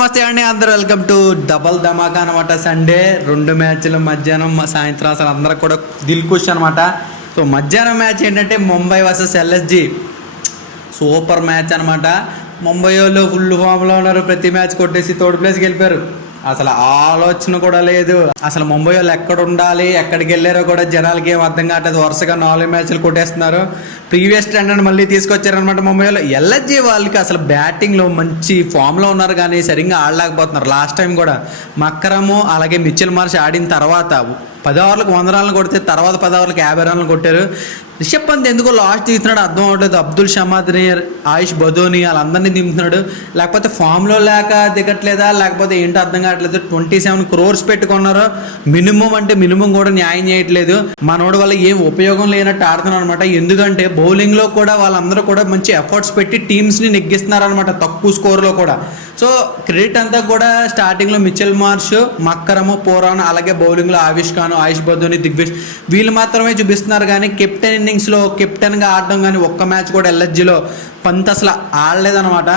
నమస్తే అండి, అందరూ వెల్కమ్ టు డబల్ ధమాకా అనమాట. సండే 2 మ్యాచ్లు మధ్యాహ్నం సాయంత్రం అసలు అందరూ కూడా దిల్ ఖుష్ అనమాట. సో మధ్యాహ్నం మ్యాచ్ ఏంటంటే Mumbai versus LSG. Super match అనమాట. ముంబై వాళ్ళు ఫుల్ ఫామ్లో ఉన్నారు, ప్రతి మ్యాచ్ కొట్టేసి థర్డ్ ప్లేస్కి వెళ్ళిపోయారు. అసలు ఆలోచన కూడా లేదు. అసలు ముంబై వాళ్ళు ఎక్కడ ఉండాలి, ఎక్కడికి వెళ్ళారో కూడా జనాలకి ఏం అర్థం కావట్లేదు. వరుసగా 4 మ్యాచ్లు కొట్టేస్తున్నారు. ప్రీవియస్ స్టాండర్డ్ మళ్ళీ తీసుకొచ్చారనమాట ముంబై వాళ్ళు. ఎల్ఎస్జి వాళ్ళకి అసలు బ్యాటింగ్లో మంచి ఫామ్లో ఉన్నారు కానీ సరిగ్గా ఆడలేకపోతున్నారు. లాస్ట్ టైం కూడా మక్కరము అలాగే మిచెల్ మార్ష్ ఆడిన తర్వాత 10 ఓవర్లకు 100 రన్లు కొడితే తర్వాత 10 ఓవర్లకు 50 రన్లు కొట్టారు. రిషబ్ పంత్ ఎందుకో లాస్ట్ తీస్తున్నాడు అర్థం అవ్వట్లేదు. అబ్దుల్ షమాద్ని, ఆయుష్ బదోని వాళ్ళందరినీ దింపుతున్నాడు. లేకపోతే ఫామ్లో లేక దిగట్లేదా, లేకపోతే ఏంటో అర్థం కావట్లేదు. 27 crores పెట్టుకున్నారు. మినిమం అంటే మినిమం కూడా న్యాయం చేయట్లేదు. మనోడి వల్ల ఏం ఉపయోగం లేనట్టు ఆడుతున్నారు అనమాట. ఎందుకంటే బౌలింగ్లో కూడా వాళ్ళందరూ కూడా మంచి ఎఫర్ట్స్ పెట్టి టీమ్స్ని నెగ్గిస్తున్నారు అనమాట, తక్కువ స్కోర్లో కూడా. సో క్రెడిట్ అంతా కూడా స్టార్టింగ్లో మిచెల్ మార్ష్, మక్కరము, పోరాన్, అలాగే బౌలింగ్లో ఆవిష్ ఖాన్, ఆయుష్ బదోని, దిగ్విష్ వీళ్ళు మాత్రమే చూపిస్తున్నారు. కానీ కెప్టెన్ ఇన్నింగ్స్లో కెప్టెన్గా ఆడడం కానీ ఒక్క మ్యాచ్ కూడా ఎల్ఎస్జిలో పంత్ అసలు ఆడలేదనమాట.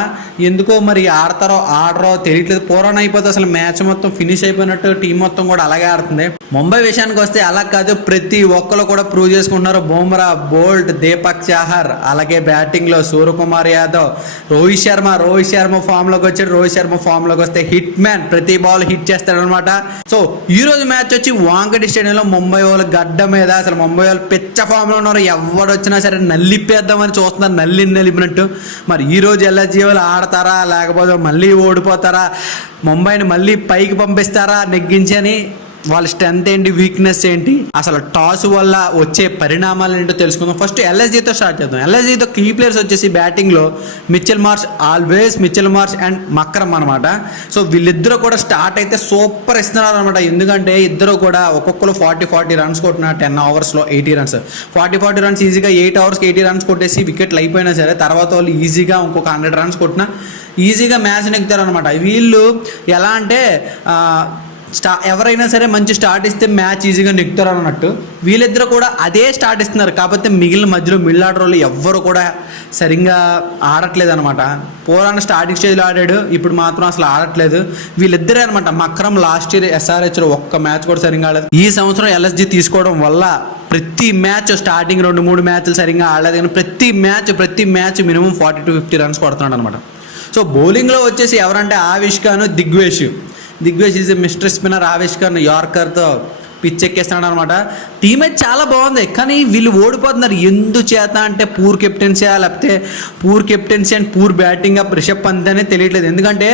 ఎందుకో మరి ఆడతారో ఆడరో తెలియట్లేదు. పోరాన్ అయిపోతే అసలు మ్యాచ్ మొత్తం ఫినిష్ అయిపోయినట్టు టీం మొత్తం కూడా అలాగే ఆడుతుంది. ముంబై విషయానికి వస్తే అలా కాదు, ప్రతి ఒక్కరు కూడా ప్రూవ్ చేసుకుంటున్నారు. బుమ్రా, బోల్ట్, దీపక్ చాహర్, అలాగే బ్యాటింగ్లో సూర్యకుమార్ యాదవ్, రోహిత్ శర్మ ఫామ్లోకి వచ్చాడు. రోహిత్ శర్మ ఫామ్లోకి వస్తే హిట్ మ్యాన్, ప్రతి బాల్ హిట్ చేస్తాడనమాట. సో ఈ రోజు మ్యాచ్ వచ్చి వాంకడే స్టేడియంలో ముంబై వాళ్ళు గడ్డ మీద అసలు ముంబై వాళ్ళు పెచ్చ ఫామ్లో ఉన్నారు. ఎవరు వచ్చినా సరే నల్లిపేద్దామని చూస్తున్నారు, నలిపినట్టు. మరి ఈ రోజు ఎల్ఎస్జి వాళ్ళు ఆడతారా, లేకపోతే మళ్ళీ ఓడిపోతారా, ముంబైని మళ్ళీ పైకి పంపిస్తారా నెగ్గించి అని, వాళ్ళ స్ట్రెంత్ ఏంటి, వీక్నెస్ ఏంటి, అసలు టాస్ వల్ల వచ్చే పరిణామాలు ఏంటో తెలుసుకుందాం. ఫస్ట్ ఎల్ఎస్జితో స్టార్ట్ చేద్దాం. ఎల్ఎస్జితో కీ ప్లేయర్స్ వచ్చేసి బ్యాటింగ్లో మిచెల్ మార్ష్ అండ్ మక్రమ్ అనమాట. సో వీళ్ళిద్దరూ కూడా స్టార్ట్ అయితే సూపర్ ఇస్తున్నారు అనమాట. ఎందుకంటే ఇద్దరు కూడా ఒక్కొక్కరు 40 రన్స్ కొట్టిన 10 ఓవర్స్లో 80 రన్స్, 40 రన్స్ ఈజీగా 8 ఓవర్స్కి 80 రన్స్ కొట్టేసి వికెట్లు అయిపోయినా సరే తర్వాత వాళ్ళు ఈజీగా ఇంకొక 100 రన్స్ కొట్టినా ఈజీగా మ్యాచ్ నెగ్గుతారు అనమాట. వీళ్ళు ఎలా అంటే ఎవరైనా సరే మంచి స్టార్ట్ ఇస్తే మ్యాచ్ ఈజీగా నెగ్గుతారు అన్నట్టు వీళ్ళిద్దరు కూడా అదే స్టార్ట్ ఇస్తున్నారు. కాకపోతే మిగిలిన మధ్యలో మిడిల్ ఆర్డర్లో ఎవ్వరు కూడా సరిగ్గా ఆడట్లేదు అనమాట. పోరాన్ స్టార్టింగ్ స్టేజ్లో ఆడాడు, ఇప్పుడు మాత్రం అసలు ఆడట్లేదు. వీళ్ళిద్దరే అనమాట. మక్రమ్ లాస్ట్ ఇయర్ SRHలో ఒక్క మ్యాచ్ కూడా సరిగ్గా ఆడలేదు. ఈ సంవత్సరం ఎల్ఎస్జి తీసుకోవడం వల్ల ప్రతి మ్యాచ్ స్టార్టింగ్ 2-3 మ్యాచ్లు సరిగ్గా ఆడలేదు, కానీ ప్రతి మ్యాచ్ మినిమం 40 to 50 రన్స్ కొడుతున్నాడు అనమాట. సో బౌలింగ్లో వచ్చేసి ఎవరంటే Avesh Khan, Digvesh is mystery spinner. Avesh Khan యార్కర్తో పిచ్ ఎక్కేస్తున్నాడు అనమాట. టీమ్ అయితే చాలా బాగుంది, కానీ వీళ్ళు ఓడిపోతున్నారు. ఎందుచేత అంటే పూర్ కెప్టెన్సీ, లేకపోతే poor captaincy and poor batting up Rishabh Pant అనేది తెలియట్లేదు. ఎందుకంటే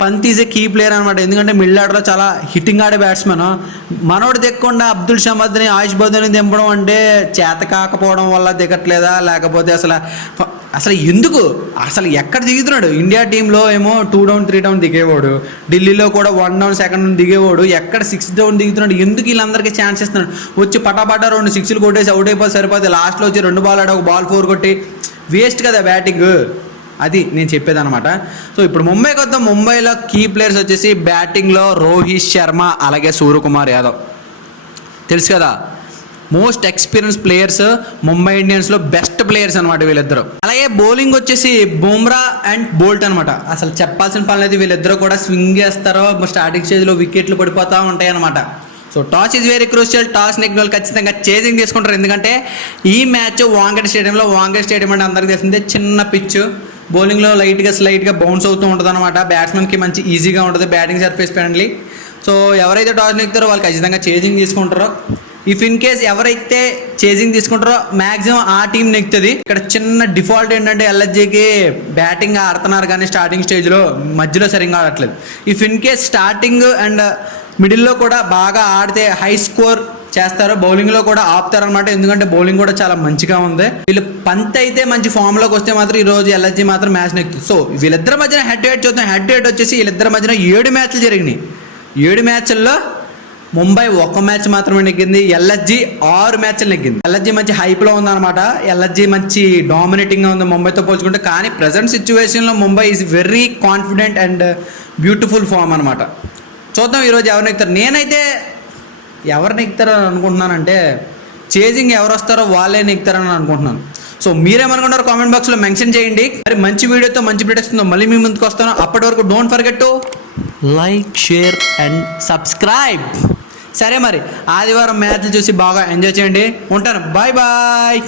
Pant is a key player అనమాట. ఎందుకంటే మిడిల్ ఆర్డర్లో చాలా హిట్టింగ్ ఆడే బ్యాట్స్మెన్. మనోడు దిక్కకుండా అబ్దుల్ షమాద్ని, ఆయుష్ బదోని దింపడం అంటే చేత కాకపోవడం వల్ల దిగట్లేదా, లేకపోతే అసలు ఎందుకు అసలు ఎక్కడ దిగుతున్నాడు? ఇండియా టీంలో ఏమో 2 down 3 down దిగేవాడు, ఢిల్లీలో కూడా 1 down 2 down దిగేవాడు. ఎక్కడ 6 down దిగుతున్నాడు? ఎందుకు వీళ్ళందరికీ ఛాన్స్ ఇస్తున్నాడు? వచ్చి పటాపటా 2 6లు కొట్టేసి అవుట్ అయిపోతే సరిపోతే, లాస్ట్లో వచ్చి 2 బాల్ ఆడ 1 ball 4 కొట్టి వేస్ట్ కదా బ్యాటింగ్. అది నేను చెప్పేదన్నమాట. సో ఇప్పుడు ముంబైకి వద్దాం. ముంబైలో కీ ప్లేయర్స్ వచ్చేసి బ్యాటింగ్లో రోహిత్ శర్మ అలాగే సూర్యకుమార్ యాదవ్, తెలుసు కదా, మోస్ట్ ఎక్స్పీరియన్స్ ప్లేయర్స్. ముంబై ఇండియన్స్లో బెస్ట్ ప్లేయర్స్ అనమాట వీళ్ళిద్దరు. అలాగే బౌలింగ్ వచ్చేసి బుమ్రా అండ్ బోల్ట్ అనమాట. అసలు చెప్పాల్సిన పని లేదు, వీళ్ళిద్దరూ కూడా స్వింగ్ చేస్తారో స్టార్టింగ్ స్టేజ్లో వికెట్లు పడిపోతూ ఉంటాయి అనమాట. So toss is very crucial. Toss నెగ్గిన వాళ్ళు ఖచ్చితంగా చేజింగ్ తీసుకుంటారు. ఎందుకంటే ఈ మ్యాచ్ వాంకడే స్టేడియం అంటే అందరికీ తెలిసిందే, చిన్న పిచ్. బౌలింగ్లో స్లైట్గా బౌన్స్ అవుతూ ఉంటుంది అనమాట. బ్యాట్స్మెన్కి మంచి ఈజీగా ఉంటుంది, బ్యాటింగ్ సర్ఫేస్ ఫ్రెండ్లీ. సో ఎవరైతే టాస్ నెగ్గుతారో వాళ్ళు ఖచ్చితంగా చేజింగ్ తీసుకుంటారో. ఇఫ్ ఇన్ కేస్ ఎవరైతే చేజింగ్ తీసుకుంటారో మ్యాక్సిమం ఆ టీం నెగ్గుతుంది. ఇక్కడ చిన్న డిఫాల్ట్ ఏంటంటే ఎల్ఎస్జికి బ్యాటింగ్ ఆడుతున్నారు కానీ స్టార్టింగ్ స్టేజ్లో మధ్యలో సరిగ్గా ఆడట్లేదు. If in case starting and మిడిల్లో కూడా బాగా ఆడితే హై స్కోర్ చేస్తారు, బౌలింగ్లో కూడా ఆపుతారనమాట. ఎందుకంటే బౌలింగ్ కూడా చాలా మంచిగా ఉంది. వీళ్ళు పంత్ అయితే మంచి ఫామ్లోకి వస్తే మాత్రం ఈ రోజు ఎల్ఎస్జి మాత్రం మ్యాచ్ నెగ్గుతుంది. సో వీళ్ళిద్దరి మధ్యన హెడ్ టు హెడ్ చూద్దాం. హెడ్ టు హెడ్ వచ్చేసి వీళ్ళిద్దరి మధ్యన 7 మ్యాచ్లు జరిగినాయి. 7 మ్యాచ్ల్లో ముంబై 1 మ్యాచ్ మాత్రమే నెగ్గింది, ఎల్ఎస్జి 6 మ్యాచ్లు నెగ్గింది. ఎల్ఎస్జి మంచి హైప్లో ఉందన్నమాట. ఎల్ఎస్జి మంచి డామినేటింగ్గా ఉంది ముంబైతో పోల్చుకుంటే. కానీ ప్రజెంట్ సిచ్యువేషన్లో Mumbai is very confident and beautiful form అనమాట. చూద్దాం ఈరోజు ఎవరు నెగ్గుతారు. నేనైతే ఎవరు నెగ్గుతారని అనుకుంటున్నానంటే చేజింగ్ ఎవరు వస్తారో వాళ్ళే నెగ్గుతారని అనుకుంటున్నాను. సో మీరేమనుకుంటారో కామెంట్ బాక్స్లో మెన్షన్ చేయండి. మరి మంచి వీడియోతో మంచి ప్రిడిక్షన్తో మళ్ళీ మీ ముందుకు వస్తాను. అప్పటి వరకు don't forget to like, share and subscribe. సరే మరి ఆదివారం మ్యాచ్లు చూసి బాగా ఎంజాయ్ చేయండి. ఉంటాను. Bye bye.